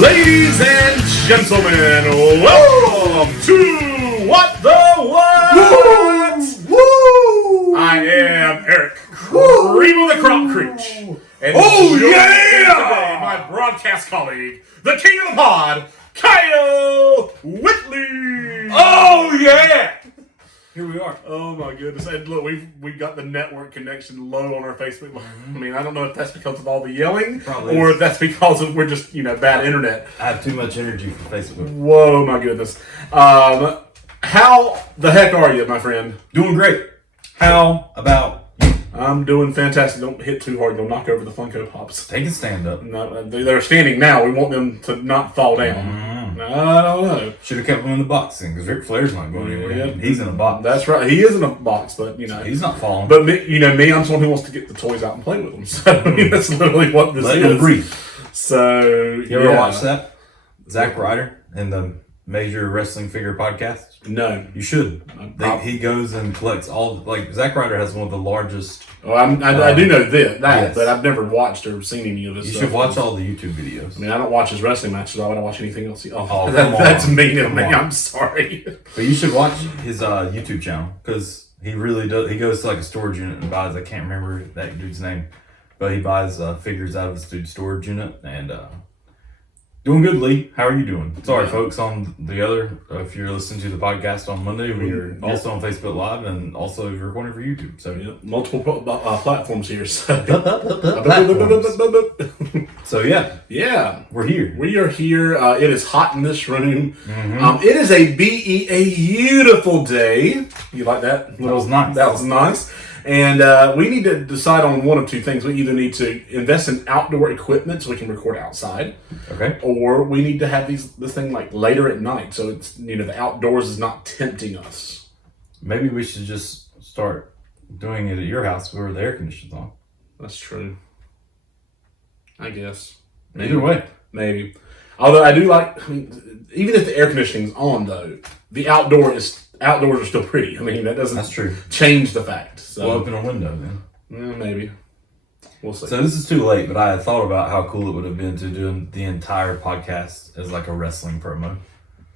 Ladies and gentlemen, welcome to What the What? Woo! I am Eric, Cream of the Crop Creech. And Oh, joining me yeah! today, my broadcast colleague, the king of the pod, Kyle Whitley. Oh, yeah! Here we are. Oh my goodness! And look, we've got the network connection low on our Facebook. I mean, I don't know if that's because of all the yelling, Probably or is. if that's because of we're just bad internet. I have too much energy for Facebook. Whoa, my goodness! How the heck are you, my friend? Doing great. How about you? I'm doing fantastic. Don't hit too hard; you'll knock over the Funko Pops. They can stand up. No, they're standing now. We want them to not fall down. I don't know. Should have kept them in the box then, because Ric Flair's not going anywhere. Yep. He's in a box. That's right. He is in a box, but He's not falling. But me, I'm someone who wants to get the toys out and play with them. So I mean, that's literally what this Let is. him breathe. So You ever watch that? Zack Ryder and the Major Wrestling Figure Podcast? No. You should. He goes and collects all, Zack Ryder has one of the largest. Oh, I do know that, yes. but I've never watched or seen any of this. You stuff. should watch all the YouTube videos. I mean, I don't watch his wrestling matches. I don't watch anything else. Oh, That's come mean of Come me. on. I'm sorry. But you should watch his YouTube channel, because he really does. He goes to a storage unit and buys. I can't remember that dude's name, but he buys figures out of this dude's storage unit and doing good. Lee, how are you doing? Sorry, folks. On the other, if you're listening to the podcast on Monday, we are also on Facebook Live and also recording for YouTube. So Multiple platforms here. So. So Yeah, we're here. we are here. It is hot in this room. It is a beautiful day. You like that? That was nice. That was nice. And we need to decide on one of two things. We either need to invest in outdoor equipment so we can record outside, Okay. or we need to have this thing like later at night, so it's the outdoors is not tempting us. Maybe we should just start doing it at your house where the air conditioning's on. That's true. I guess. Either way. Maybe. Although I do like, even if the air conditioning's on, though, the outdoors are still pretty. I mean, that doesn't That's true. change the fact. So We'll open a window then. maybe. We'll see. So this is too late, but I had thought about how cool it would have been to do the entire podcast as like a wrestling promo.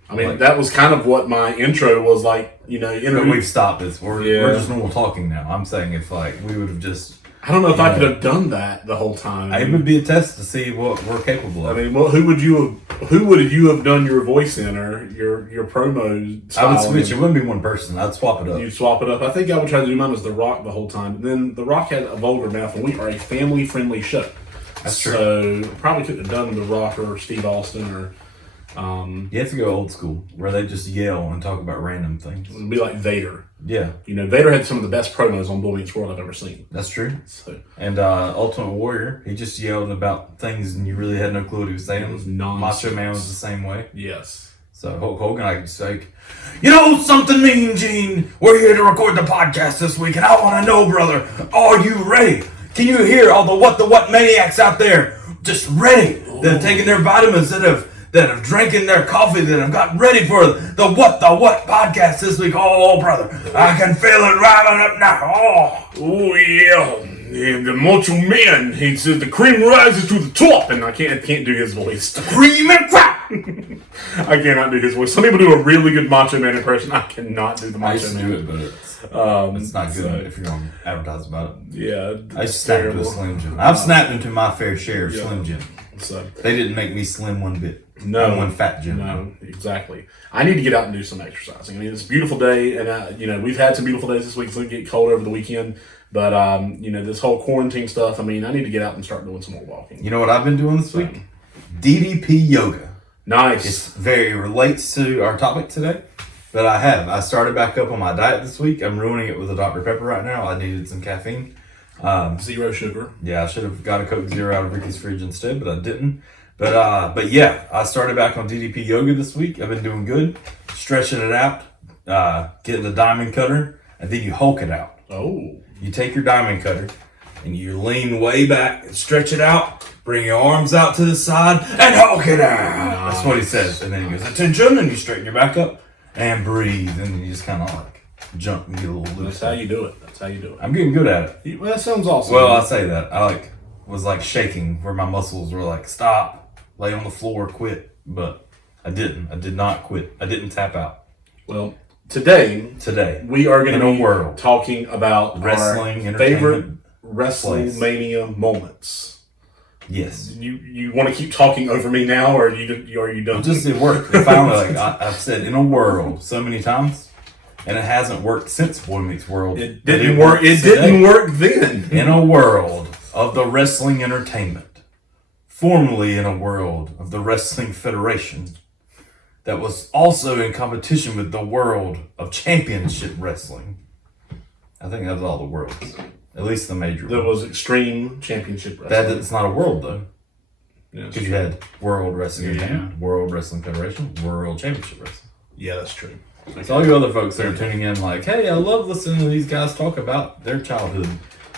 I mean, that was kind of what my intro was like, But we've stopped this. We're just normal talking now. I'm saying if we would have just... I don't know if I could have done that the whole time. It would be a test to see what we're capable of. I mean, who would you have done your voice in, or your promo style? I would switch. It wouldn't be one person. I'd swap it up. You swap it up. I think I would try to do mine as The Rock the whole time. Then The Rock had a vulgar mouth, and we are a family-friendly show. That's true. So probably couldn't have done The Rock or Steve Austin or. You have to go old school, where they just yell and talk about random things. It would be like Vader. Yeah. Vader had some of the best promos on Boy Meets World I've ever seen. That's true. So And Ultimate Warrior, he just yelled about things and you really had no clue what he was saying. It was nonsense. Macho Man was the same way. yes. So Hulk Hogan, I could say, you know something, Mean Gene? We're here to record the podcast this week, and I want to know, brother, are you ready? Can you hear all the what maniacs out there just ready? That have taken their vitamins, that have drinking their coffee, that have got ready for the what podcast this week. Oh, brother, I can feel it rising up now. Oh yeah. And the Macho Man, he says the cream rises to the top, and I can't do his voice. Cream and crap. I cannot do his voice. Some people do a really good Macho Man impression. I cannot do the I Macho used to Man. do it, but it's not good if you're going to advertise about it. Yeah, I snapped into a Slim Jim. I've snapped into my fair share of Slim Jim. So They didn't make me slim one bit. no, I'm one fat Jim. No, exactly. I need to get out and do some exercising. I mean, it's a beautiful day, and we've had some beautiful days this week. It's going to get cold over the weekend, but this whole quarantine stuff. I mean, I need to get out and start doing some more walking. You know what I've been doing this week? DDP yoga. Nice. It relates to our topic today, but I started back up on my diet this week. I'm ruining it with a Dr. Pepper right now. I needed some caffeine. Zero sugar. Yeah, I should have got a Coke Zero out of Rickie's fridge instead, but I didn't. But yeah, I started back on DDP yoga this week. I've been doing good, stretching it out, getting the diamond cutter, and then you Hulk it out. Oh. You take your diamond cutter and you lean way back and stretch it out, bring your arms out to the side, and Hulk it out. That's what he says. And then he goes, attention, and you straighten your back up and breathe, and then you just kind of like jump and get a little loose. That's how you do it. I'm getting good at it. Well, that sounds awesome. Well, I say that. I was shaking where my muscles were like, stop, lay on the floor, quit. But I didn't. I did not quit. I didn't tap out. Well, today we are going to be talking about wrestling, our favorite WrestleMania moments. Yes. You want to keep talking over me now, or are you done? It just didn't work. Finally, I've said in a world so many times. And it hasn't worked since Boy Meets World. It didn't work. It didn't work then. In a world of the wrestling entertainment, formerly in a world of the Wrestling Federation, that was also in competition with the world of championship wrestling. I think that was all the worlds, at least the major. There was Extreme Championship Wrestling. It's not a world though, because you had World Wrestling Entertainment, World Wrestling Federation, World Championship Wrestling. Yeah, that's true. So all you other folks that are tuning in like, hey, I love listening to these guys talk about their childhood.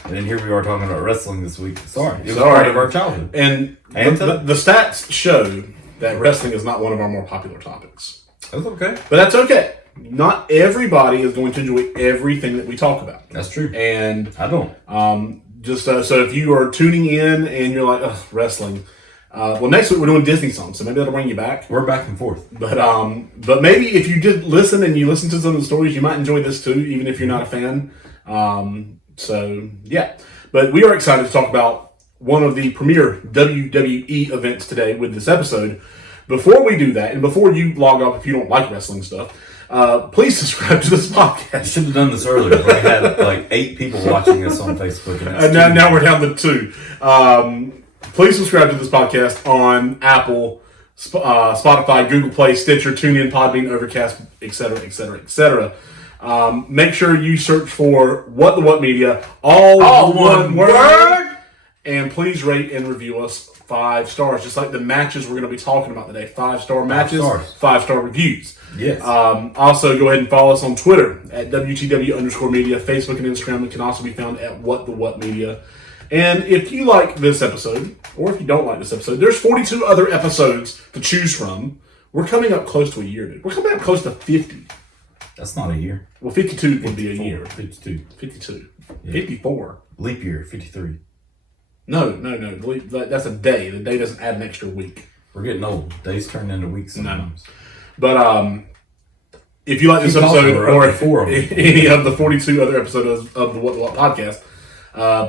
And then here we are talking about wrestling this week. Sorry. It was part of our childhood. And the stats show that wrestling is not one of our more popular topics. That's okay. But that's okay. Not everybody is going to enjoy everything that we talk about. That's true. And I don't. So if you are tuning in and you're like, ugh, wrestling. Well, next week we're doing Disney songs, so maybe that'll bring you back. We're back and forth. But maybe if you did listen and you listen to some of the stories, you might enjoy this too, even if you're not a fan. So yeah. But we are excited to talk about one of the premier WWE events today with this episode. Before we do that, and before you log off if you don't like wrestling stuff, please subscribe to this podcast. Should have done this earlier. We had like 8 people watching us on Facebook. And now we're down to 2. Please subscribe to this podcast on Apple, Spotify, Google Play, Stitcher, TuneIn, Podbean, Overcast, etc., etc., etc. Make sure you search for What the What Media, all one word, and please rate and review us 5 stars, just like the matches we're going to be talking about today. 5-star matches, 5-star reviews. Yes. Also, go ahead and follow us on Twitter at WTW_media, Facebook and Instagram. It can also be found at What the What Media. And if you like this episode, or if you don't like this episode, there's 42 other episodes to choose from. We're coming up close to a year, dude. We're coming up close to 50. That's not a year. Well, 52 would be a year. 52. 52. Yeah. 54. Leap year, 53. No. That's a day. The day doesn't add an extra week. We're getting old. Days turn into weeks sometimes. No. But if you like this episode, or any of the 42 other episodes of the What the What podcast,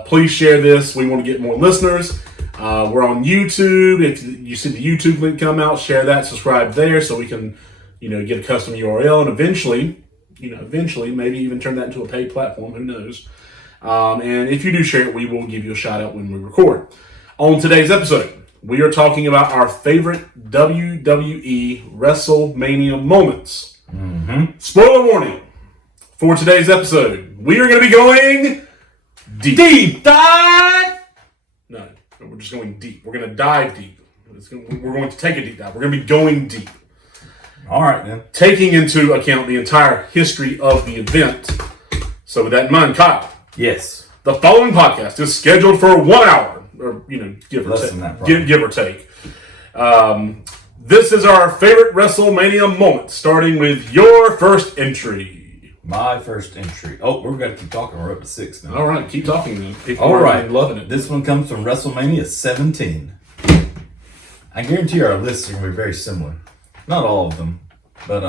please share this. We want to get more listeners. We're on YouTube. If you see the YouTube link come out, share that, subscribe there so we can, get a custom URL and eventually, maybe even turn that into a paid platform. Who knows? And if you do share it, we will give you a shout out when we record. On today's episode, we are talking about our favorite WWE WrestleMania moments. Mm-hmm. Spoiler warning for today's episode. We are going to be going deep dive. No, we're just going deep. We're going to dive deep. We're going to take a deep dive. We're going to be going deep. All right, then. Taking into account the entire history of the event. So with that in mind, Kyle. Yes. The following podcast is scheduled for 1 hour, or give or less take. Than that, give or take. This is our favorite WrestleMania moment, starting with your first entry. My first entry. Oh, we're going to keep talking. We're up to 6 now. All right, keep talking then. People All are right, loving it. This one comes from WrestleMania 17. I guarantee our lists are going to be very similar. Not all of them, but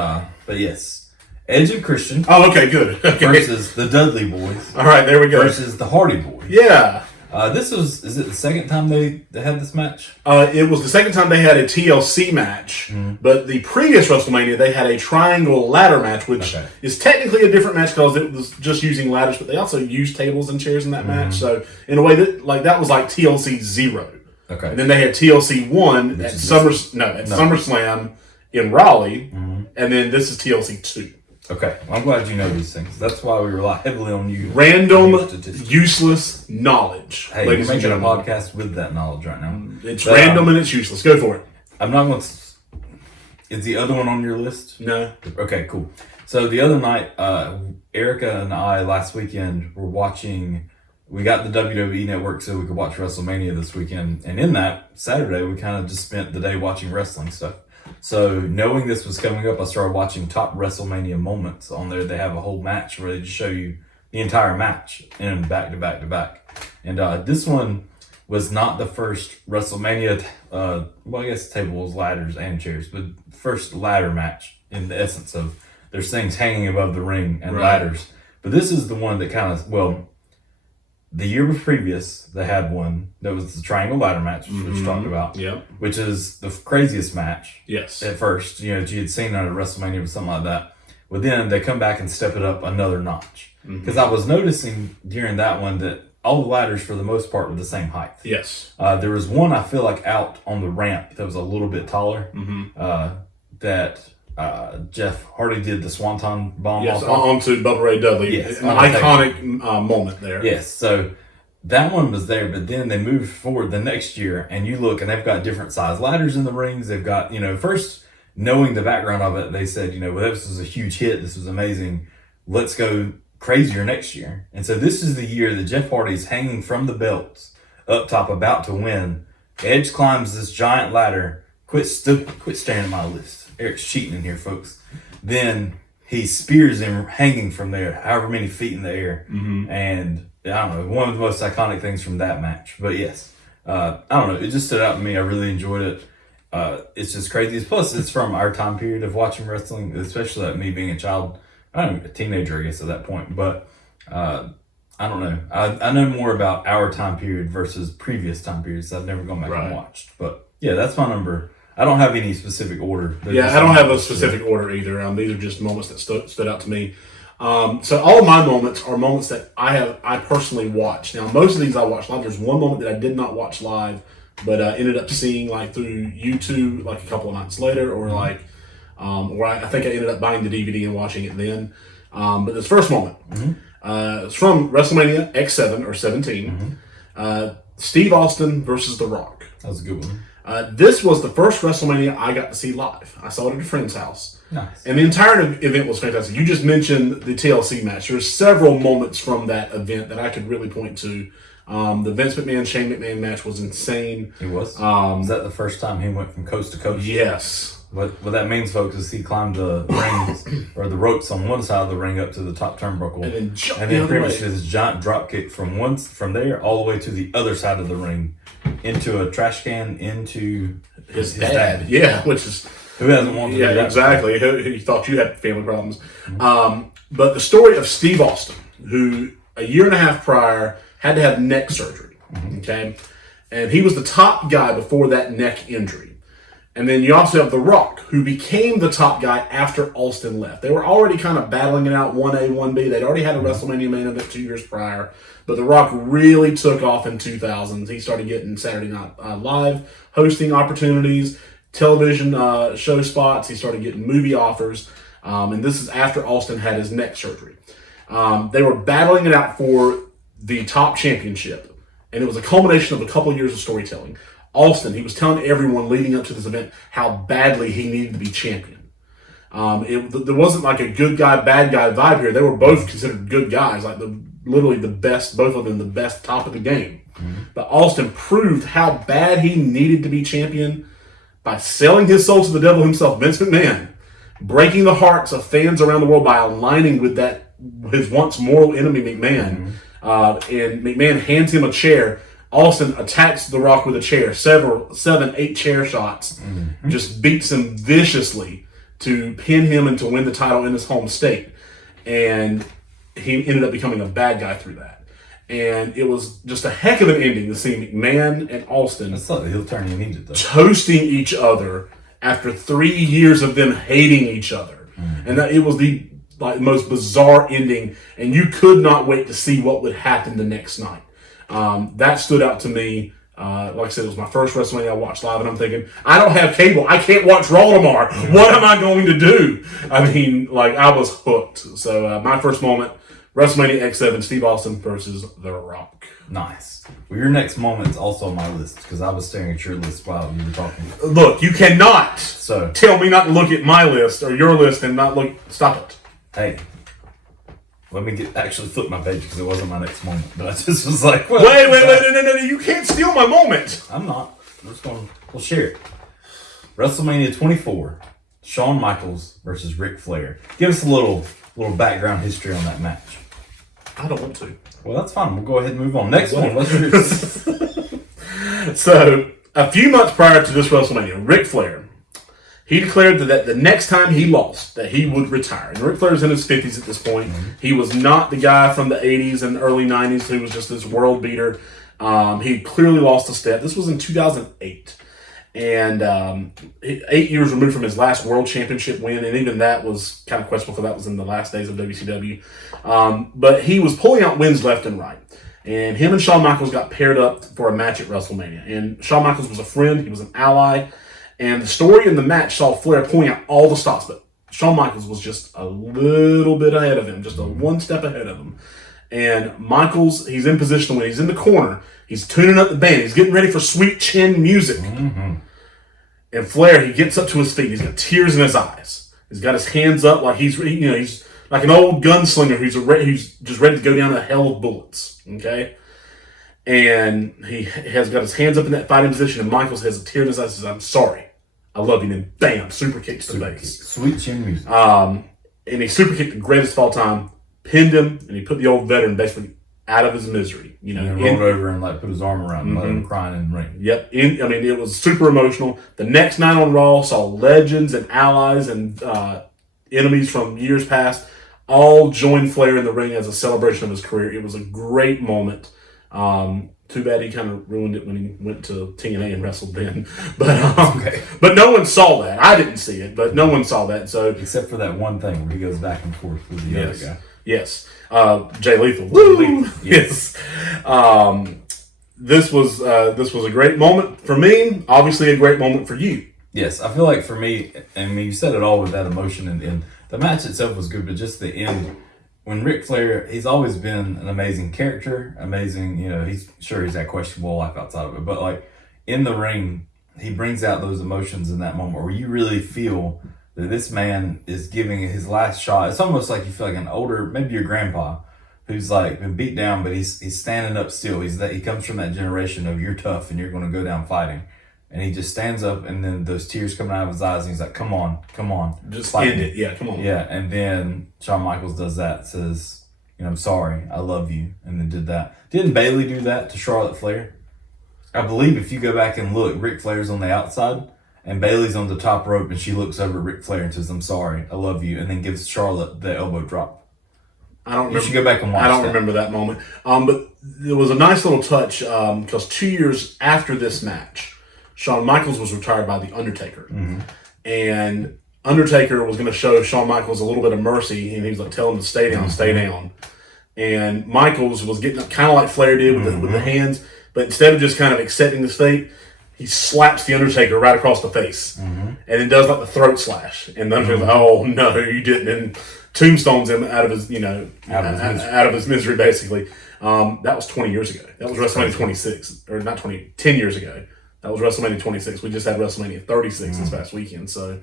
yes. Edge and Christian. Oh, okay, good. Okay. Versus the Dudley Boys. All right, there we go. Versus the Hardy Boys. Yeah. Is it the second time they had this match? It was the second time they had a TLC match, but the previous WrestleMania they had a triangle ladder match, which is technically a different match because it was just using ladders, but they also used tables and chairs in that match. So in a way that was like TLC 0. Okay. And then they had TLC 1 at SummerSlam in Raleigh, and then this is TLC 2. Okay, well, I'm glad you know these things. That's why we rely heavily on you. Random, useless knowledge. Hey, you're making a podcast with that knowledge right now. It's random and it's useless. Go for it. I'm not going to... Is the other one on your list? No. Okay, cool. So the other night, Erica and I last weekend were watching we got the WWE Network so we could watch WrestleMania this weekend. And in that, Saturday, we kind of just spent the day watching wrestling stuff. So knowing this was coming up, I started watching top WrestleMania moments on there. They have a whole match where they just show you the entire match in back to back to back. And this one was not the first WrestleMania, well, I guess tables, ladders, and chairs, but first ladder match in the essence of there's things hanging above the ring and ladders. But this is the one that kind of, well, the year previous, they had one that was the triangle ladder match, which we talked about, which is the craziest match. Yes. At first, you had seen it at WrestleMania or something like that. But then they come back and step it up another notch. Because I was noticing during that one that all the ladders, for the most part, were the same height. Yes. There was one, I feel like, out on the ramp that was a little bit taller. That Jeff Hardy did the Swanton bomb off onto Bubba Ray Dudley. Yes, an iconic moment there. Yes, so that one was there, but then they moved forward the next year, and you look, and they've got different size ladders in the rings. They've got, first knowing the background of it, they said, well, this was a huge hit. This was amazing. Let's go crazier next year. And so this is the year that Jeff Hardy's hanging from the belts up top, about to win. Edge climbs this giant ladder. Quit staring at my list. Eric's cheating in here, folks. Then he spears him hanging from there, however many feet in the air. And I don't know, one of the most iconic things from that match. But yes, I don't know, it just stood out to me. I really enjoyed it. It's just crazy. Plus, it's from our time period of watching wrestling, especially like me being a child. I'm a teenager, I guess, at that point. But I don't know. I know more about our time period versus previous time periods. I've never gone back and watched. But yeah, that's my number. I don't have any specific order. I don't have a specific order either. These are just moments that stood out to me. So all of my moments are moments that I personally watched. Now, most of these I watched live. There's one moment that I did not watch live, but ended up seeing like through YouTube like a couple of nights later, or like, or I think I ended up buying the DVD and watching it then. But this first moment, it's from WrestleMania X7 or 17. Steve Austin versus The Rock. That was a good one. This was the first WrestleMania I got to see live. I saw it at a friend's house. Nice. And the entire event was fantastic. You just mentioned the TLC match. There's several moments from that event that I could really point to. The Vince McMahon, Shane McMahon match was insane. It was. Was that the first time he went from coast to coast? Yes. What that means, folks, is he climbed the rings or the ropes on one side of the ring up to the top turnbuckle, and then pretty much did this giant drop kick from there all the way to the other side of the ring, into a trash can, into his dad. Yeah, which is who hasn't wanted to do that. Yeah, exactly. He thought you had family problems. But the story of Steve Austin, who a year and a half prior had to have neck surgery. Okay, and he was the top guy before that neck injury. And then you also have The Rock, who became the top guy after Austin left. They were already kind of battling it out 1A, 1B. They'd already had a WrestleMania main event 2 years prior. But The Rock really took off in 2000s. He started getting Saturday Night Live hosting opportunities, television show spots. He started getting movie offers. And this is after Austin had his neck surgery. They were battling it out for the top championship. And it was a culmination of a couple of years of storytelling. Austin, he was telling everyone leading up to this event how badly he needed to be champion. There wasn't like a good guy, bad guy vibe here. They were both considered good guys, like literally the best, both of them the best top of the game. But Austin proved how bad he needed to be champion by selling his soul to the devil himself, Vince McMahon, breaking the hearts of fans around the world by aligning with his once mortal enemy, McMahon. And McMahon hands him a chair. Austin attacks The Rock with a chair, 7, 8 chair shots, just beats him viciously to pin him and to win the title in his home state. And he ended up becoming a bad guy through that. And it was just a heck of an ending to see McMahon and Austin That's not the heel turn you needed, though. toasting each other after 3 years of them hating each other. And that it was the most bizarre ending, and you could not wait to see what would happen the next night. That stood out to me. Like I said, it was my first WrestleMania I watched live, and I'm thinking, I don't have cable. I can't watch Raw tomorrow. What am I going to do? I mean, I was hooked. So my first moment, WrestleMania X7, Steve Austin versus The Rock. Nice. Well, your next moment's also on my list, because I was staring at your list while you were talking. Look, you cannot tell me not to look at my list or your list and not look. Stop it. Hey, Let me actually flip my page because it wasn't my next moment. But I just was like, well, wait, no, you can't steal my moment. I'm not. I'm just going to, we'll share it. WrestleMania 24, Shawn Michaels versus Ric Flair. Give us a little background history on that match. I don't want to. Well, that's fine. We'll go ahead and move on. Next one. Let's do this. So, a few months prior to this WrestleMania, Ric Flair, he declared that the next time he lost, that he would retire. And Ric Flair's in his 50s at this point. Mm-hmm. He was not the guy from the 80s and early 90s who was just this world beater. He clearly lost a step. This was in 2008. And 8 years removed from his last world championship win, and even that was kind of questionable because that was in the last days of WCW. But he was pulling out wins left and right. And him and Shawn Michaels got paired up for a match at WrestleMania. And Shawn Michaels was a friend. He was an ally. And the story in the match saw Flair pulling out all the stops, but Shawn Michaels was just a little bit ahead of him, just a one step ahead of him. And Michaels, he's in position when he's in the corner. He's tuning up the band. He's getting ready for sweet chin music. Mm-hmm. And Flair, he gets up to his feet. He's got tears in his eyes. He's got his hands up like he's like an old gunslinger who's just ready to go down a hell of bullets. Okay? And he has got his hands up in that fighting position, and Michaels has a tear in his eyes and says, "I'm sorry. I love you." And then bam, super kicks to the base. Sweet chin music. And he super kicked the greatest of all time, pinned him, and he put the old veteran basically out of his misery. You know, and rolled over and put his arm around him, let him crying in the ring. Yep. It was super emotional. The next night on Raw saw legends and allies and enemies from years past all join Flair in the ring as a celebration of his career. It was a great moment. Too bad he kind of ruined it when he went to TNA and wrestled then. But no one saw that. I didn't see it, but no one saw that. So except for that one thing where he goes back and forth with the other guy. Yes. Jay Lethal. Woo! Yes. This was a great moment for me. Obviously, a great moment for you. Yes, I feel like for me, I mean, you said it all with that emotion, and the match itself was good, but just the end. When Ric Flair, he's always been an amazing character, amazing, he's had questionable life outside of it, but in the ring, he brings out those emotions in that moment where you really feel that this man is giving his last shot. It's almost like you feel like an older, maybe your grandpa, who's been beat down, but he's standing up still. He comes from that generation of you're tough and you're going to go down fighting. And he just stands up, and then those tears coming out of his eyes, and he's like, come on. Just end it. Yeah, come on. Yeah, and then Shawn Michaels does that, says, I'm sorry, I love you, and then did that. Didn't Bayley do that to Charlotte Flair? I believe if you go back and look, Ric Flair's on the outside, and Bayley's on the top rope, and she looks over at Ric Flair and says, I'm sorry, I love you, and then gives Charlotte the elbow drop. I don't remember. You should go back and watch that. I don't remember that moment. But there was a nice little touch, because 2 years after this match, Shawn Michaels was retired by The Undertaker. Mm-hmm. And Undertaker was going to show Shawn Michaels a little bit of mercy, and he was like, tell him to stay down, stay down. And Michaels was getting up kind of like Flair did with the hands, but instead of just kind of accepting his fate, he slaps The Undertaker right across the face. Mm-hmm. And then does the throat slash. And the Undertaker's like, oh, no, you didn't. And tombstones him out of his, out of his misery, basically. That was 20 years ago. That was WrestleMania 26, or not 20, 10 years ago. That was WrestleMania 26. We just had WrestleMania 36 this past weekend. So,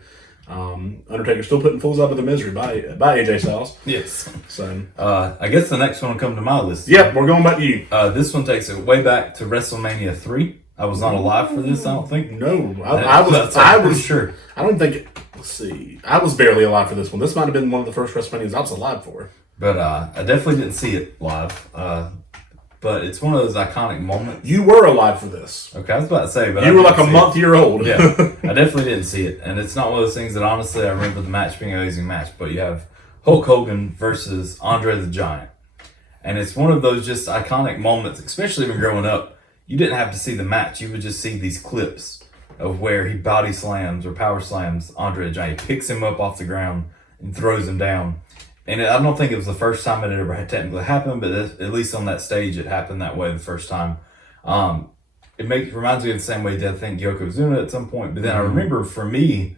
Undertaker still putting fools out of their misery by AJ Styles. Yes. So, I guess the next one will come to my list. Yep, we're going back to you. This one takes it way back to WrestleMania 3. I was not alive for this, I don't think. No, I was sure. I don't think. Let's see. I was barely alive for this one. This might have been one of the first WrestleManias I was alive for. But I definitely didn't see it live. But it's one of those iconic moments. You were alive for this. Okay, I was about to say, but you were like a month-year old. Yeah, I definitely didn't see it, and it's not one of those things that honestly I remember the match being an amazing match. But you have Hulk Hogan versus Andre the Giant, and it's one of those just iconic moments. Especially when growing up, you didn't have to see the match; you would just see these clips of where he body slams or power slams Andre the Giant, he picks him up off the ground and throws him down. And I don't think it was the first time it ever had technically happened, but at least on that stage, it happened that way the first time. It reminds me of the same way I think Yokozuna at some point. But then I remember for me,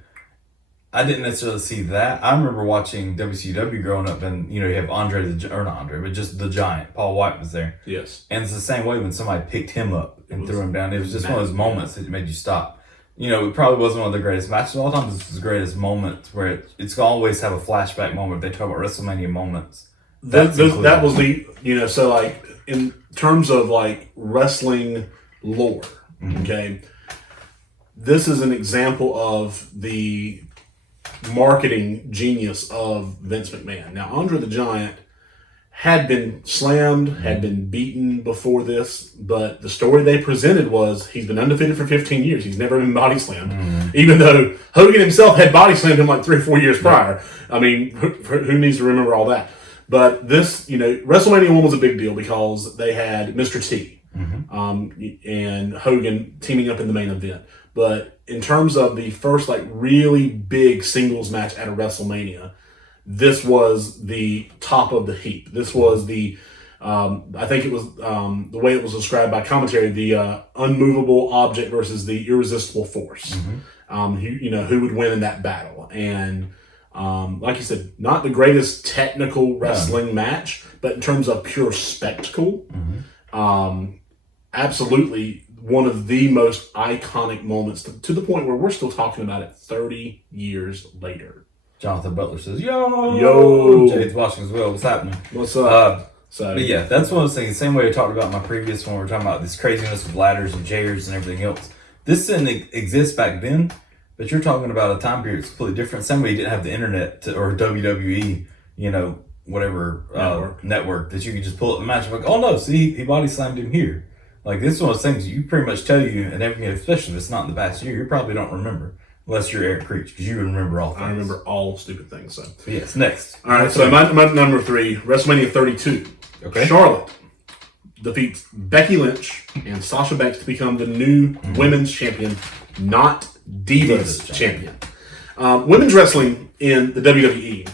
I didn't necessarily see that. I remember watching WCW growing up, and you have but just the Giant. Paul White was there. Yes. And it's the same way when somebody picked him up and threw him down. It was just one of those moments that made you stop. It probably wasn't one of the greatest matches of all time. This was the greatest moment where it's always have a flashback moment. They talk about WrestleMania moments. that was the, so like in terms of like wrestling lore, okay, this is an example of the marketing genius of Vince McMahon. Now, Andre the Giant had been slammed, had been beaten before this, but the story they presented was he's been undefeated for 15 years. He's never been body slammed, even though Hogan himself had body slammed him like 3 or 4 years prior. I mean, who needs to remember all that? But this, WrestleMania 1 was a big deal because they had Mr. T and Hogan teaming up in the main event. But in terms of the first like really big singles match at a WrestleMania, this was the top of the heap. This was the, I think it was the way it was described by commentary, the unmovable object versus the irresistible force. Who would win in that battle? And like you said, not the greatest technical wrestling match, but in terms of pure spectacle, absolutely one of the most iconic moments to the point where we're still talking about it 30 years later. Jonathan Butler says, Yo! Jade's watching as well. What's happening? What's up? But yeah, that's one of those things. The same way I talked about in my previous one, we were talking about this craziness with ladders and chairs and everything else. This didn't exist back then, but you're talking about a time period that's completely different. Same way you didn't have the internet or WWE, whatever network that you could just pull up the match and be like, oh no, see, he body slammed him here. Like, this is one of those things you pretty much tell you, and everything, especially if it's not in the past year, you probably don't remember. Unless you're Eric Creech, because you remember all things. I remember all stupid things. So yes, next. All right, so my number 3, WrestleMania 32. Okay. Charlotte defeats Becky Lynch and Sasha Banks to become the new women's champion, not Divas champion. Women's wrestling in the WWE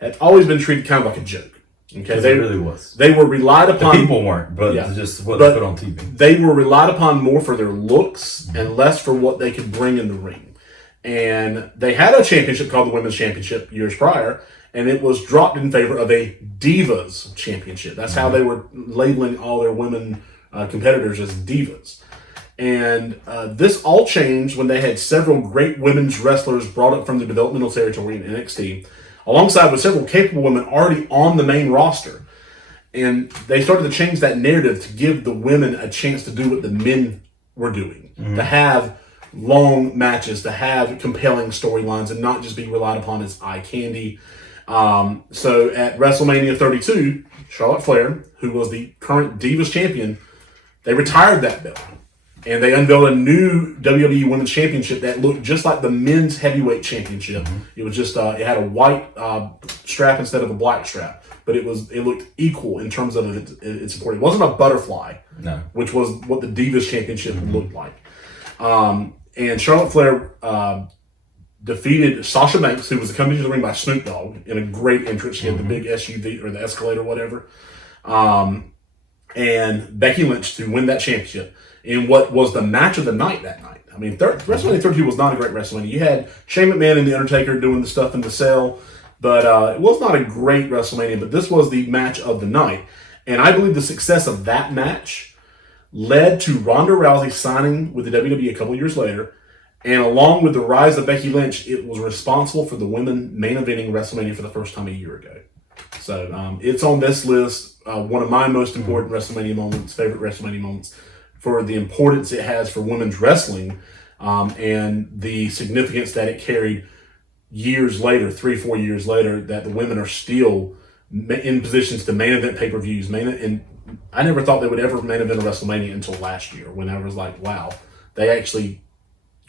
had always been treated kind of like a joke. Okay, it really was. They were relied upon. The people weren't, but just what they put on TV. They were relied upon more for their looks and less for what they could bring in the ring. And they had a championship called the Women's Championship years prior, and it was dropped in favor of a Divas Championship. That's how they were labeling all their women competitors as divas. And this all changed when they had several great women's wrestlers brought up from the developmental territory in NXT, alongside with several capable women already on the main roster. And they started to change that narrative to give the women a chance to do what the men were doing, to have long matches, to have compelling storylines, and not just be relied upon as eye candy. So at WrestleMania 32, Charlotte Flair, who was the current Divas champion, they retired that belt. And they unveiled a new WWE Women's Championship that looked just like the Men's Heavyweight Championship. It was just, it had a white strap instead of a black strap. But it looked equal in terms of its support. It wasn't a butterfly, which was what the Divas Championship looked like. And Charlotte Flair defeated Sasha Banks, who was accompanied to the ring by Snoop Dogg in a great entrance. She had the big SUV or the Escalade or whatever. And Becky Lynch to win that championship in what was the match of the night that night. I mean, WrestleMania 32 was not a great WrestleMania. You had Shane McMahon and The Undertaker doing the stuff in the cell, but it was not a great WrestleMania, but this was the match of the night. And I believe the success of that match led to Ronda Rousey signing with the WWE a couple years later, and along with the rise of Becky Lynch, it was responsible for the women main eventing WrestleMania for the first time a year ago. So it's on this list, one of my most important WrestleMania moments, favorite WrestleMania moments, for the importance it has for women's wrestling and the significance that it carried years later, 3-4 years later, that the women are still in positions to main event pay-per-views. And I never thought they would ever main event a WrestleMania until last year, when I was like, wow, they actually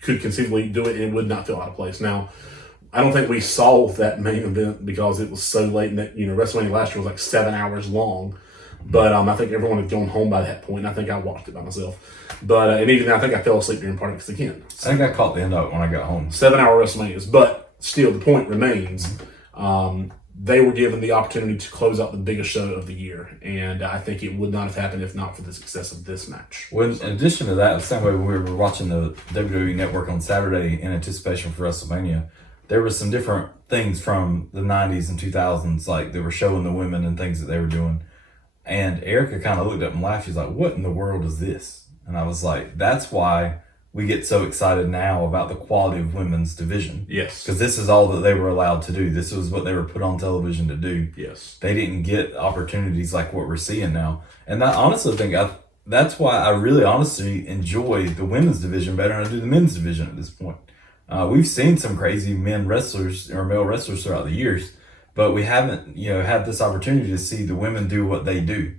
could conceivably do it and it would not feel out of place. Now, I don't think we saw that main event because it was so late, and that, WrestleMania last year was like 7 hours long. But I think everyone had gone home by that point, and I think I watched it by myself. But and even I think I fell asleep during part of it, because again, I think I caught the end of it when I got home. 7-hour WrestleManias, but still, the point remains. They were given the opportunity to close out the biggest show of the year, and I think it would not have happened if not for the success of this match. Well, in addition to that, the same way we were watching the WWE Network on Saturday in anticipation for WrestleMania, there was some different things from the 90s and 2000s, like they were showing the women and things that they were doing. And Erica kind of looked up and laughed. She's like, what in the world is this? And I was like, that's why we get so excited now about the quality of women's division. Yes. Because this is all that they were allowed to do. This was what they were put on television to do. Yes. They didn't get opportunities like what we're seeing now. And I honestly think that's why I really honestly enjoy the women's division better than I do the men's division at this point. We've seen some crazy male wrestlers throughout the years, but we haven't, had this opportunity to see the women do what they do.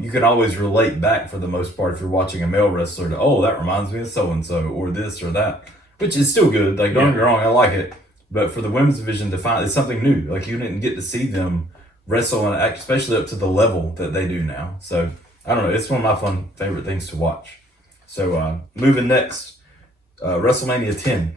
You can always relate back for the most part if you're watching a male wrestler to, that reminds me of so-and-so or this or that, which is still good. Like, don't get me wrong, I like it. But for the women's division to find, it's something new. Like, you didn't get to see them wrestle and act, especially up to the level that they do now. So, I don't know. It's one of my favorite things to watch. So, moving next, WrestleMania 10.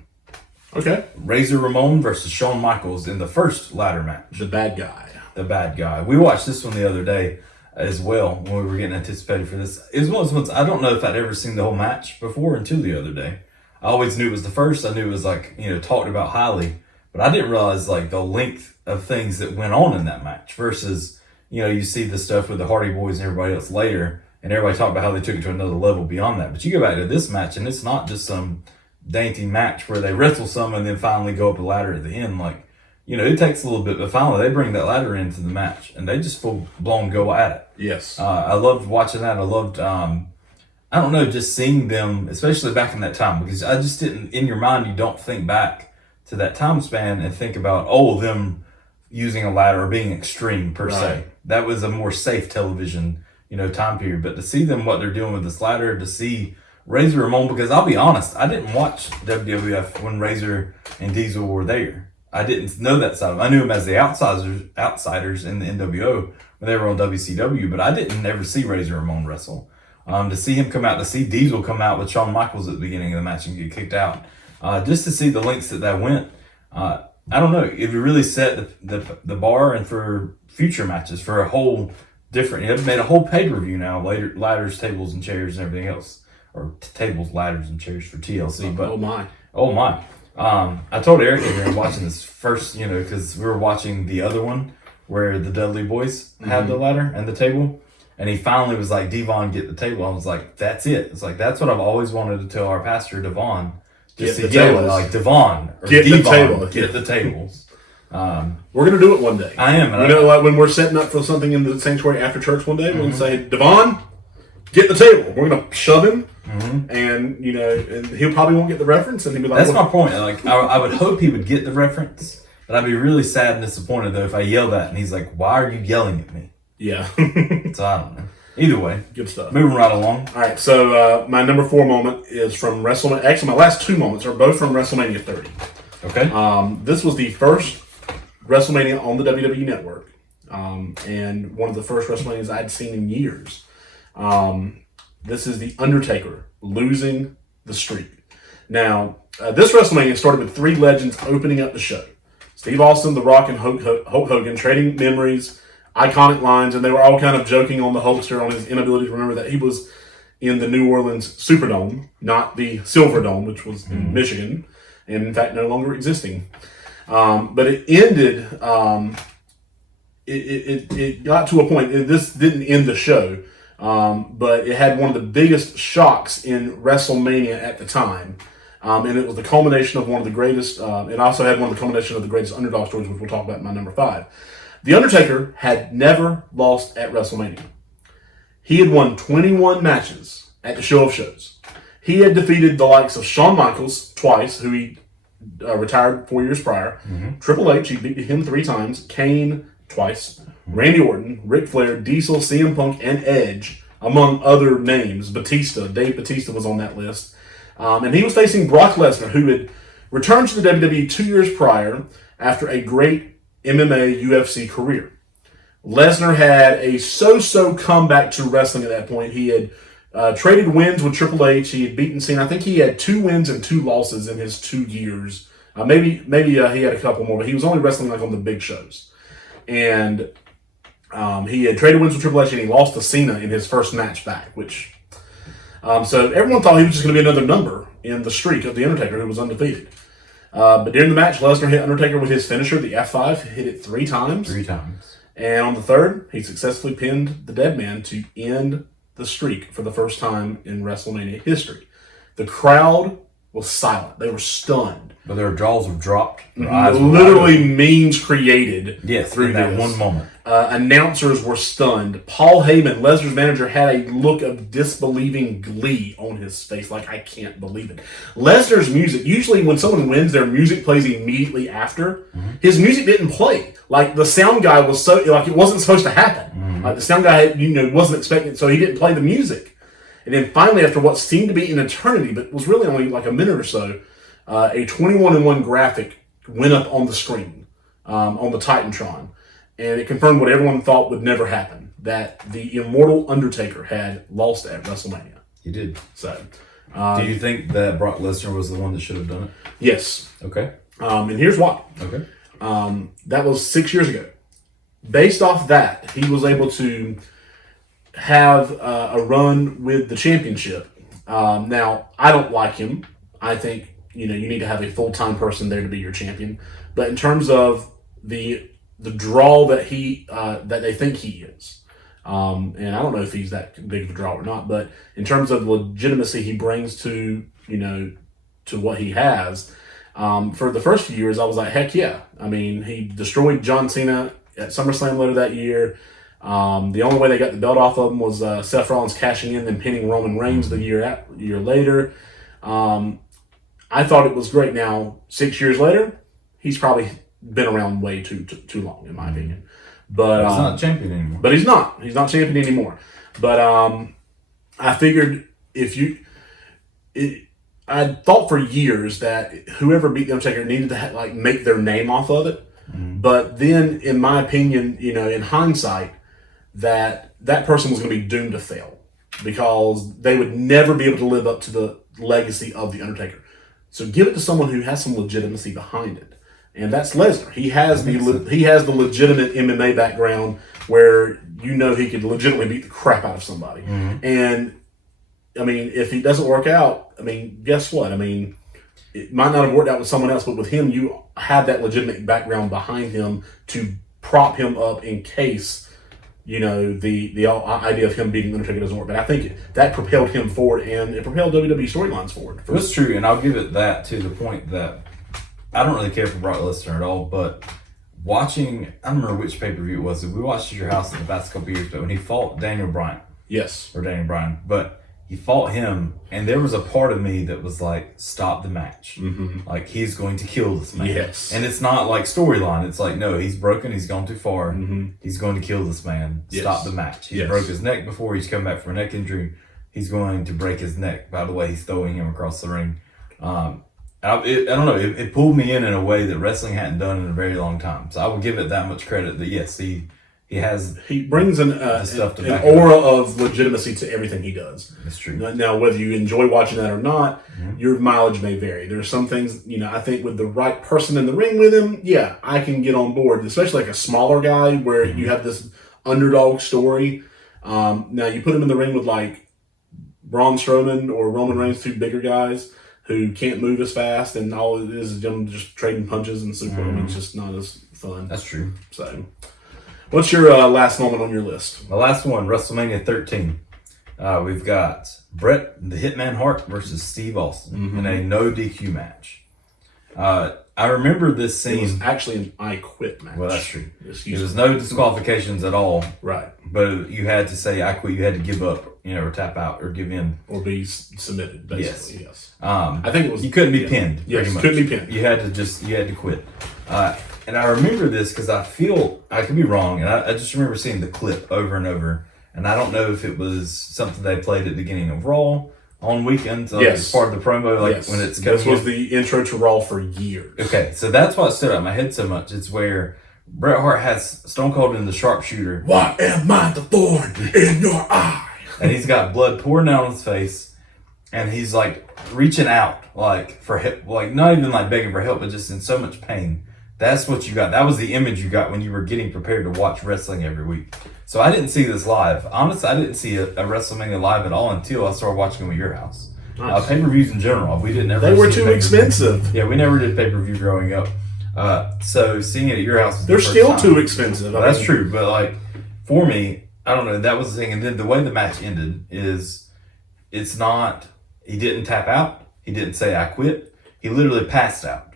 Okay. Razor Ramon versus Shawn Michaels in the first ladder match. The bad guy. We watched this one the other day as well when we were getting anticipated for this. It was one of those ones, I don't know if I'd ever seen the whole match before until the other day. I always knew it was the first. I knew it was talked about highly, but I didn't realize the length of things that went on in that match versus, you see the stuff with the Hardy Boys and everybody else later, and everybody talked about how they took it to another level beyond that. But you go back to this match, and it's not just some dainty match where they wrestle some and then finally go up the ladder at the end. It takes a little bit, but finally they bring that ladder into the match, and they just full blown go at it. Yes. I loved watching that. I loved, I don't know, just seeing them, especially back in that time, because I just didn't, in your mind, you don't think back to that time span and think about, them using a ladder or being extreme per se. That was a more safe television, time period. But to see them, what they're doing with this ladder, to see Razor Ramon, because I'll be honest, I didn't watch WWF when Razor and Diesel were there. I didn't know that side of them. I knew them as the outsiders in the NWO when they were on WCW, but I didn't ever see Razor Ramon wrestle. To see him come out, to see Diesel come out with Shawn Michaels at the beginning of the match and get kicked out, just to see the lengths that went, I don't know, it really set the bar and for future matches for a whole different. It made a whole pay-per-view now, ladders, tables, and chairs and everything else, or tables, ladders, and chairs for TLC. But oh my. I told Eric we were watching this first, because we were watching the other one where the Dudley Boys had the ladder and the table, and he finally was like, Devon, get the table. I was like, that's it. It's like, that's what I've always wanted to tell our pastor, Devon, just to yell like, Devon, or get Devon, the table. Get the tables. We're going to do it one day. I am. Like when we're setting up for something in the sanctuary after church one day, we're going to say, Devon, get the table. We're going to shove him. And and he probably won't get the reference, and he'll be like, "That's my point." Like, I would hope he would get the reference, but I'd be really sad and disappointed though if I yelled that and he's like, "Why are you yelling at me?" Yeah. So I don't know. Either way, good stuff. Moving right along. All right. So my number 4 moment is from WrestleMania. Actually, my last 2 moments are both from WrestleMania 30. Okay. This was the first WrestleMania on the WWE Network, and one of the first WrestleManias I'd seen in years. This is The Undertaker losing the streak. Now, this WrestleMania started with 3 legends opening up the show. Steve Austin, The Rock, and Hulk Hogan trading memories, iconic lines, and they were all kind of joking on the Hulkster on his inability to remember that he was in the New Orleans Superdome, not the Silverdome, which was in Michigan, and in fact no longer existing. But it ended, it got to a point, this didn't end the show, but it had one of the biggest shocks in WrestleMania at the time. And it was the culmination of one of the greatest, it also had one of the culmination of the greatest underdog stories, which we'll talk about in my number 5. The Undertaker had never lost at WrestleMania. He had won 21 matches at the Show of Shows. He had defeated the likes of Shawn Michaels twice, who he retired 4 years prior. Triple H, he beat him 3 times. Kane twice. Randy Orton, Ric Flair, Diesel, CM Punk, and Edge, among other names. Batista, Dave Batista was on that list. And he was facing Brock Lesnar, who had returned to the WWE 2 years prior after a great MMA UFC career. Lesnar had a so-so comeback to wrestling at that point. He had traded wins with Triple H. He had beaten Cena. I think he had 2 wins and 2 losses in his 2 years. Maybe he had a couple more, but he was only wrestling like on the big shows. And he had traded wins with Triple H, and he lost to Cena in his first match back, which... so everyone thought he was just going to be another number in the streak of The Undertaker, who was undefeated. But during the match, Lesnar hit Undertaker with his finisher, the F5, hit it 3 times. 3 times. And on the 3rd, he successfully pinned the Dead Man to end the streak for the first time in WrestleMania history. The crowd was silent. They were stunned. But their jaws were dropped. Their eyes were Literally memes created through that one moment. Announcers were stunned. Paul Heyman, Lesnar's manager, had a look of disbelieving glee on his face, like, I can't believe it. Lesnar's music, usually when someone wins, their music plays immediately after. His music didn't play. Like, the sound guy was it wasn't supposed to happen. Like, the sound guy, wasn't expecting it, so he didn't play the music. And then finally, after what seemed to be an eternity, but was really only like a minute or so, a 21-1 graphic went up on the screen, on the Titantron. And it confirmed what everyone thought would never happen, that the immortal Undertaker had lost at WrestleMania. He did. So, do you think that Brock Lesnar was the one that should have done it? Yes. Okay. And here's why. Okay. That was 6 years ago. Based off that, he was able to have a run with the championship. Now, I don't like him. I think, you need to have a full-time person there to be your champion. But in terms of the draw that that they think he is, and I don't know if he's that big of a draw or not, but in terms of the legitimacy he brings to, to what he has, for the first few years, I was like, heck yeah. I mean, he destroyed John Cena at SummerSlam later that year. The only way they got the belt off of him was Seth Rollins cashing in and pinning Roman Reigns the year later. I thought it was great. Now, 6 years later, he's probably been around way too long, in my opinion. But he's not champion anymore. But he's not. He's not champion anymore. But I figured I thought for years that whoever beat the Undertaker needed to make their name off of it. But then, in my opinion, in hindsight, that person was going to be doomed to fail because they would never be able to live up to the legacy of the Undertaker. So give it to someone who has some legitimacy behind it, and that's Lesnar. He has the legitimate MMA background where he could legitimately beat the crap out of somebody. And I mean, if he doesn't work out, I mean, guess what? I mean, it might not have worked out with someone else, but with him, you have that legitimate background behind him to prop him up in case, the idea of him beating Undertaker doesn't work. But I think that propelled him forward, and it propelled WWE storylines forward. That's true, and I'll give it that to the point that I don't really care for Brock Lesnar at all, but watching, I don't remember which pay-per-view it was. We watched at your house in the past couple years, but when he fought Daniel Bryan. Yes. Or Daniel Bryan. But he fought him, and there was a part of me that was like, stop the match. Like, he's going to kill this man. Yes. And it's not like storyline. It's like, no, he's broken. He's gone too far. He's going to kill this man. Yes. Stop the match. He broke his neck before. He's come back from a neck injury. He's going to break his neck. By the way, he's throwing him across the ring. I don't know. It pulled me in a way that wrestling hadn't done in a very long time. So I would give it that much credit that, yes, he brings an aura of legitimacy to everything he does. That's true. Now, whether you enjoy watching that or not, your mileage may vary. There are some things, I think with the right person in the ring with him, yeah, I can get on board, especially like a smaller guy where you have this underdog story. Now, you put him in the ring with like Braun Strowman or Roman Reigns, two bigger guys who can't move as fast, and all it is them just trading punches and super. I mean, it's just not as fun. That's true. So, what's your last moment on your list? The last one, WrestleMania 13. We've got Bret the Hitman Hart versus Steve Austin in a no DQ match. I remember this scene. It was actually an I Quit match. Well, that's true. There was no disqualifications at all. Right. But you had to say I quit. You had to give up, or tap out or give in. Or be submitted, basically, yes. I think it was... You couldn't be pinned, yes, pretty much. Couldn't be pinned. You had to quit. And I remember this because I could be wrong, and I just remember seeing the clip over and over. And I don't know if it was something they played at the beginning of Raw on weekends. Yes. As part of the promo, when it's coming. This was the intro to Raw for years. Okay, so that's why it stood out in my head so much. It's where Bret Hart has Stone Cold in the sharpshooter. Why am I the thorn in your eye? And he's got blood pouring down on his face, and he's like reaching out, like for help, like not even like begging for help, but just in so much pain. That's what you got. That was the image you got when you were getting prepared to watch wrestling every week. So I didn't see this live. Honestly, I didn't see a WrestleMania live at all until I started watching them at your house. Nice. Pay-per-views in general, we didn't ever. They were too expensive. Yeah, we never did pay-per-view growing up. So seeing it at your house, they're still too expensive. That's true, but like for me, I don't know. That was the thing. And then the way the match ended is, it's not He didn't tap out. He didn't say, I quit. He literally passed out.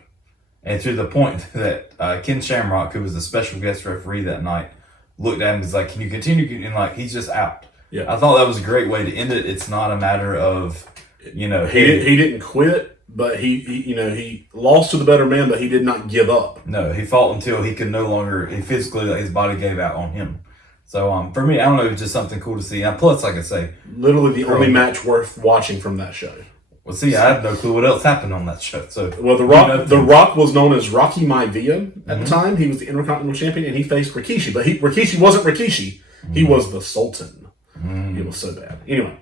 And to the point that Ken Shamrock, who was the special guest referee that night, looked at him and was like, can you continue? And like, he's just out. Yeah. I thought that was a great way to end it. It's not a matter of, he didn't quit, but he lost to the better man, but he did not give up. No, he fought until he could no longer, physically, like, his body gave out on him. So for me, I don't know, it's just something cool to see. And plus, like I say, literally the only match worth watching from that show. Well, see, I have no clue what else happened on that show. So, well, the Rock was known as Rocky Maivia at the time. He was the Intercontinental Champion, and he faced Rikishi. But Rikishi wasn't Rikishi. He was the Sultan. It was so bad. Anyway,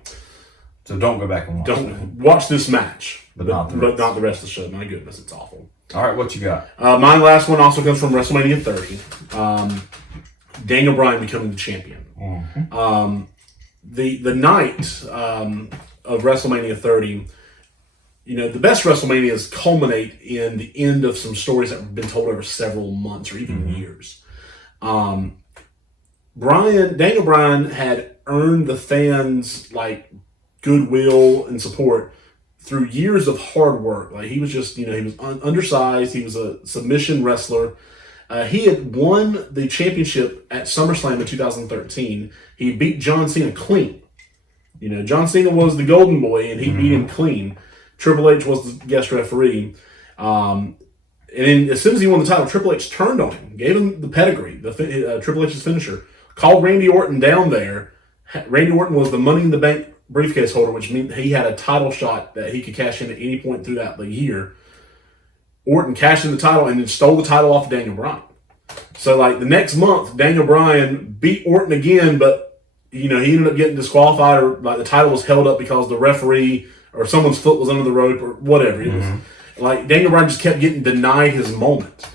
so don't go back and watch. Don't watch this match, but not the rest of the show. My goodness, it's awful. All right, what you got? My last one also comes from WrestleMania 30. Daniel Bryan becoming the champion. The night of WrestleMania 30. The best WrestleManias culminate in the end of some stories that have been told over several months or even years. Daniel Bryan had earned the fans' goodwill and support through years of hard work. He was just, he was undersized. He was a submission wrestler. He had won the championship at SummerSlam in 2013. He beat John Cena clean. John Cena was the golden boy, and he beat him clean. Triple H was the guest referee. And then as soon as he won the title, Triple H turned on him, gave him the pedigree, Triple H's finisher, called Randy Orton down there. Randy Orton was the Money in the Bank briefcase holder, which meant he had a title shot that he could cash in at any point throughout the year. Orton cashed in the title and then stole the title off of Daniel Bryan. So, the next month, Daniel Bryan beat Orton again, but, he ended up getting disqualified, or, the title was held up because the referee or someone's foot was under the rope or whatever. It was Daniel Bryan just kept getting denied his moment.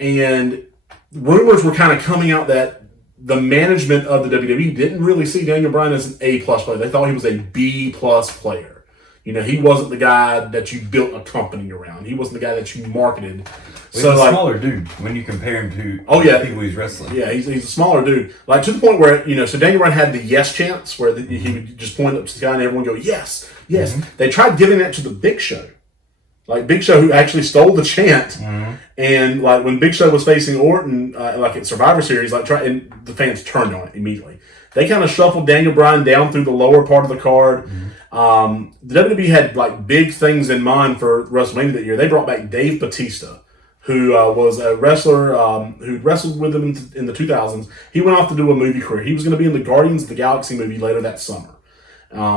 And rumors were kind of coming out that the management of the WWE didn't really see Daniel Bryan as an A+ player. They thought he was a B+ player. He wasn't the guy that you built a company around. He wasn't the guy that you marketed. He's a smaller dude when you compare him to people he's wrestling. Yeah, he's a smaller dude. To the point where, so Daniel Bryan had the yes chants where he would just point up to the guy and everyone go, yes, yes. They tried giving that to the Big Show. Big Show, who actually stole the chant. And when Big Show was facing Orton, at Survivor Series, and the fans turned on it immediately. They kind of shuffled Daniel Bryan down through the lower part of the card. The WWE had big things in mind for WrestleMania that year. They brought back Dave Bautista, who was a wrestler who wrestled with them in the 2000s. He went off to do a movie career. He was going to be in the Guardians of the Galaxy movie later that summer.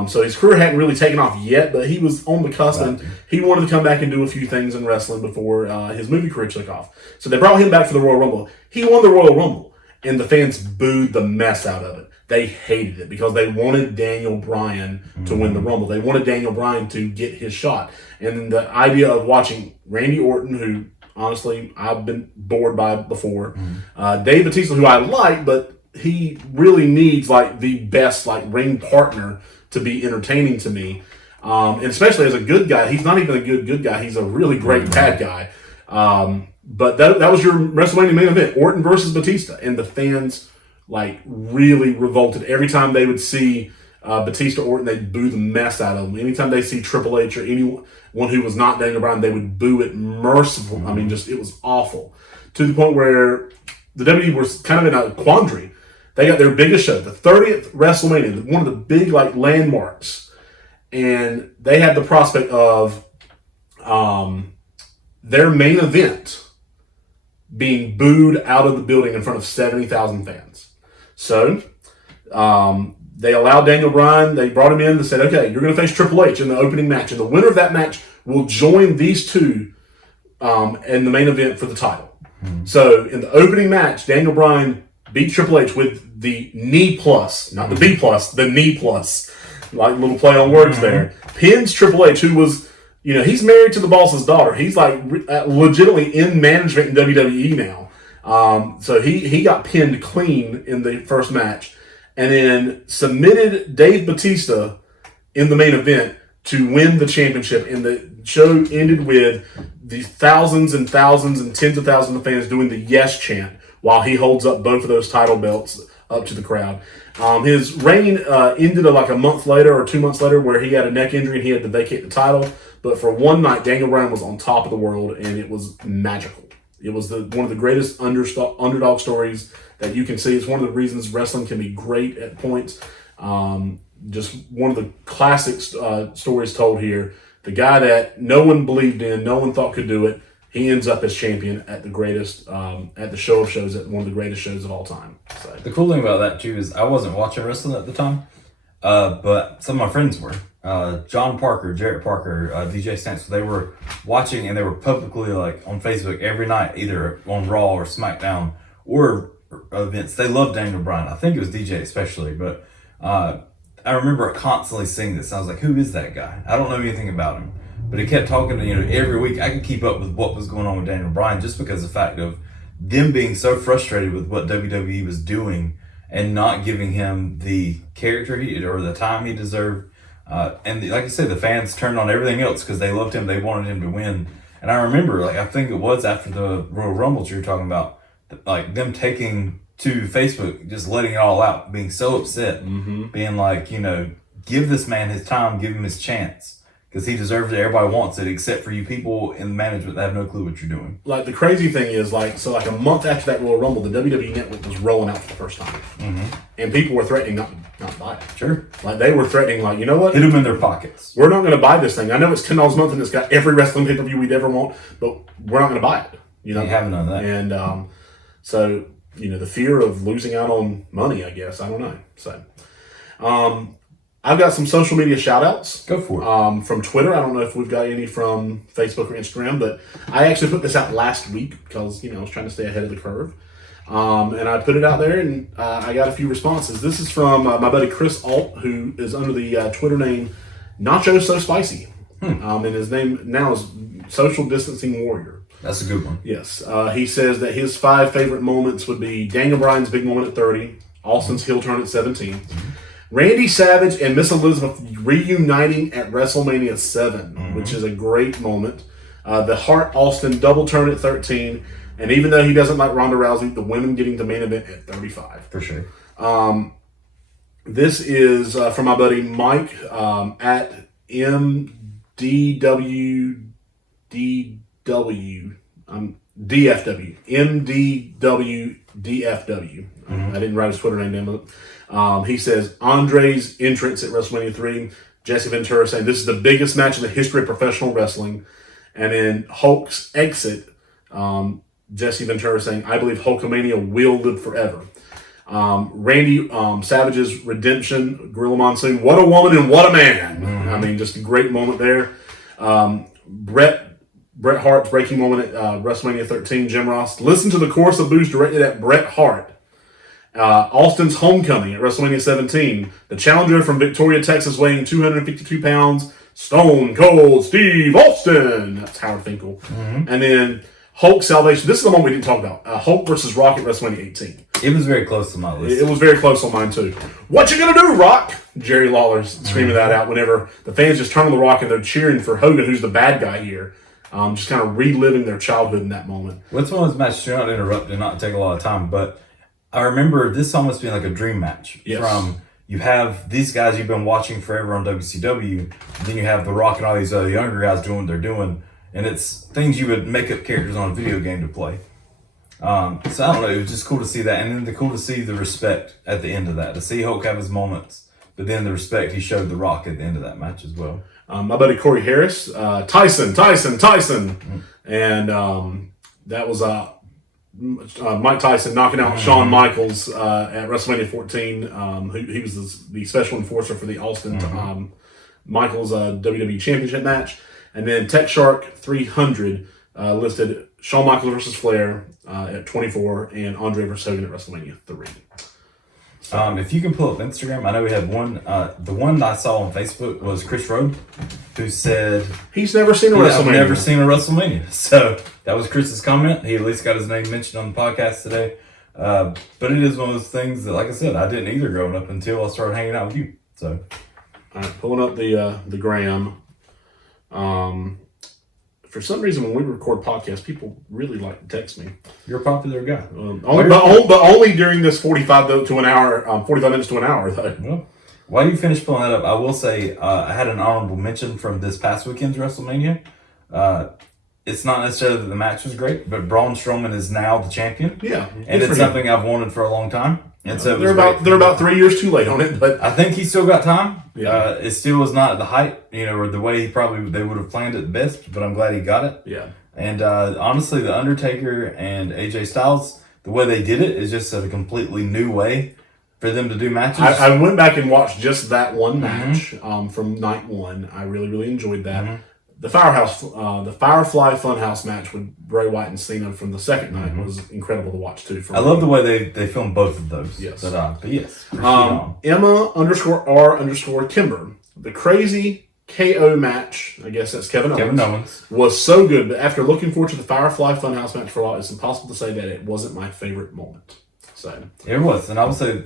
So his career hadn't really taken off yet, but he was on the cusp, and he wanted to come back and do a few things in wrestling before his movie career took off. So they brought him back for the Royal Rumble. He won the Royal Rumble, and the fans booed the mess out of it. They hated it because they wanted Daniel Bryan to win the Rumble. They wanted Daniel Bryan to get his shot. And the idea of watching Randy Orton, who honestly I've been bored by before, Dave Bautista, who I like, but he really needs the best ring partner to be entertaining to me. And especially as a good guy. He's not even a good guy. He's a really great bad guy. But that was your WrestleMania main event, Orton versus Batista. And the fans really revolted. Every time they would see Batista Orton, they'd boo the mess out of them. Anytime they see Triple H or anyone who was not Daniel Bryan, they would boo it merciful. I mean, it was awful. To the point where the WWE was kind of in a quandary. They got their biggest show, the 30th WrestleMania, one of the big landmarks. And they had the prospect of their main event being booed out of the building in front of 70,000 fans. So, they allowed Daniel Bryan, they brought him in, they said, okay, you're going to face Triple H in the opening match, and the winner of that match will join these two in the main event for the title. So, in the opening match, Daniel Bryan beat Triple H with the knee plus, not the B plus, the knee plus. Little play on words there. Pins Triple H, who was, he's married to the boss's daughter. He's legitimately in management in WWE now. So he got pinned clean in the first match, and then submitted Dave Bautista in the main event to win the championship. And the show ended with the thousands and thousands and tens of thousands of fans doing the yes chant while he holds up both of those title belts up to the crowd. His reign ended like a month later or 2 months later, where he had a neck injury and he had to vacate the title. But for one night, Daniel Bryan was on top of the world, and it was magical. It was one of the greatest underdog stories that you can see. It's one of the reasons wrestling can be great at points. Just one of the classic stories told here. The guy that no one believed in, no one thought could do it, he ends up as champion at the greatest, at the show of shows, at one of the greatest shows of all time. So. The cool thing about that, too, is I wasn't watching wrestling at the time, but some of my friends were. John Parker, Jarrett Parker, DJ Stance, they were watching, and they were publicly, like, on Facebook every night, either on Raw or SmackDown or events. They loved Daniel Bryan. I think it was DJ especially, but I remember constantly seeing this. I was like, who is that guy? I don't know anything about him. But he kept talking to, every week I could keep up with what was going on with Daniel Bryan just because of the fact of them being so frustrated with what WWE was doing and not giving him the character or the time he deserved. And like I said, the fans turned on everything else because they loved him. They wanted him to win. And I remember, I think it was after the Royal Rumbles you were talking about, like them taking to Facebook, just letting it all out, being so upset, being like, give this man his time, give him his chance. Because he deserves it. Everybody wants it, except for you people in management that have no clue what you're doing. Like, the crazy thing is, a month after that Royal Rumble, the WWE Network was rolling out for the first time. And people were threatening not to buy it. Sure. Like, they were threatening, you know what? Hit them in their pockets. We're not going to buy this thing. I know it's $10 a month and it's got every wrestling pay-per-view we'd ever want, but we're not going to buy it. You haven't done that. And so, the fear of losing out on money, I guess. I don't know. So, I've got some social media shout-outs. Go for it. From Twitter. I don't know if we've got any from Facebook or Instagram, but I actually put this out last week because, I was trying to stay ahead of the curve. And I put it out there, and I got a few responses. This is from my buddy Chris Alt, who is under the Twitter name Nacho So Spicy. And his name now is Social Distancing Warrior. That's a good one. Yes. He says that his 5 favorite moments would be Daniel Bryan's big moment at 30, Austin's heel turn at 17, Randy Savage and Miss Elizabeth reuniting at WrestleMania 7, which is a great moment. The Hart Austin double turn at 13, and even though he doesn't like Ronda Rousey, the women getting the main event at 35. For sure. This is from my buddy Mike at MDWDW. DFW. MDWDFW. I didn't write his Twitter name down. He says, Andre's entrance at WrestleMania 3. Jesse Ventura saying, this is the biggest match in the history of professional wrestling. And then Hulk's exit. Jesse Ventura saying, I believe Hulkamania will live forever. Randy Savage's redemption. Gorilla Monsoon, what a woman and what a man. I mean, just a great moment there. Bret Hart's breaking moment at WrestleMania 13, Jim Ross. Listen to the chorus of boos directed at Bret Hart. Austin's homecoming at WrestleMania 17. The challenger from Victoria, Texas, weighing 252 pounds, Stone Cold Steve Austin. That's Howard Finkel. And then Hulk salvation. This is the one we didn't talk about. Hulk versus Rock at WrestleMania 18. It was very close to my list. It was very close on mine, too. What you gonna do, Rock? Jerry Lawler's screaming that out whenever the fans just turn on the Rock and they're cheering for Hogan, who's the bad guy here. Just kind of reliving their childhood in that moment. What's one of those matches, not to interrupt and not take a lot of time, but I remember this almost being like a dream match. Yes. From, you have these guys you've been watching forever on WCW, and then you have The Rock and all these other younger guys doing what they're doing, and it's things you would make up characters on a video game to play. So I don't know, it was just cool to see that, and then cool to see the respect at the end of that, to see Hulk have his moments, but then the respect he showed The Rock at the end of that match as well. My buddy Corey Harris, Tyson. And that was Mike Tyson knocking out Shawn Michaels at WrestleMania 14. He was the special enforcer for the Austin Michaels WWE Championship match. And then Tech Shark 300 listed Shawn Michaels versus Flair at 24 and Andre versus Hogan at WrestleMania 3. If you can pull up Instagram, I know we had one. The one I saw on Facebook was Chris Rowe, who said he's never seen a WrestleMania. I've never seen a WrestleMania. So that was Chris's comment. He at least got his name mentioned on the podcast today. But it is one of those things that, like I said, I didn't either growing up until I started hanging out with you. So, all right, pulling up the gram. For for some reason, when we record podcasts, people really like to text me. You're a popular guy. But only during this 45 minutes to an hour, though. Well, while you finish pulling that up, I will say I had an honorable mention from this past weekend's WrestleMania. It's not necessarily that the match was great, but Braun Strowman is now the champion. Yeah, and it's something I've wanted for a long time. And so they're about 3 years too late on it, but I think he's still got time. Yeah. It still was not at the height, or the way they would have planned it best. But I'm glad he got it. Yeah. And honestly, the Undertaker and AJ Styles, the way they did it is just a completely new way for them to do matches. I went back and watched just that one match from night one. I really, really enjoyed that. Mm-hmm. The Firefly Funhouse match with Bray Wyatt and Cena from the second night was incredible to watch too. I love the way they filmed both of those. Yes. But yes. Emma_R_Kimber. The crazy KO match, I guess that's Kevin Owens, was so good. But after looking forward to the Firefly Funhouse match for a while, it's impossible to say that it wasn't my favorite moment. So it was, and I would say,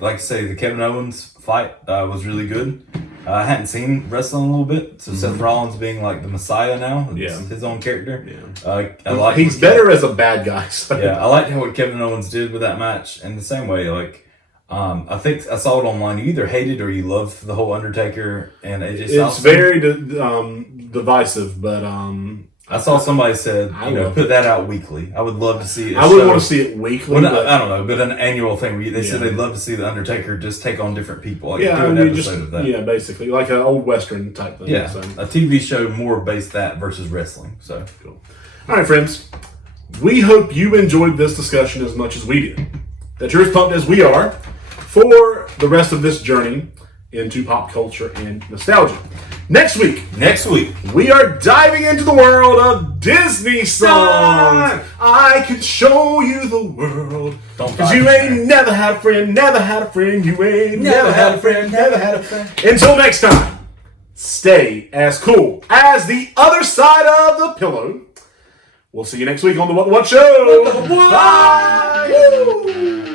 the Kevin Owens fight was really good. I hadn't seen wrestling a little bit, so Seth Rollins being like the Messiah now, his own character. Yeah, he's better as a bad guy. So. Yeah, I liked what Kevin Owens did with that match, and the same way, I think I saw it online. You either hated or you loved the whole Undertaker and AJ Styles. It's very divisive, but I saw somebody said, put that out weekly. I would love to see it. I wouldn't want to see it weekly. Well, I don't know, but an annual thing where they said they'd love to see the Undertaker just take on different people. Do an episode of that. Yeah, basically. Like an old Western type thing. Yeah, so. A TV show more based that versus wrestling. So cool. All right, friends. We hope you enjoyed this discussion as much as we did. That you're as pumped as we are for the rest of this journey into pop culture and nostalgia. Next week, we are diving into the world of Disney songs. I can show you the world. Because you ain't never had a friend, never had a friend. You ain't never had a friend, never had a friend. Until next time, stay as cool as the other side of the pillow. We'll see you next week on the What Show. Bye. Woo.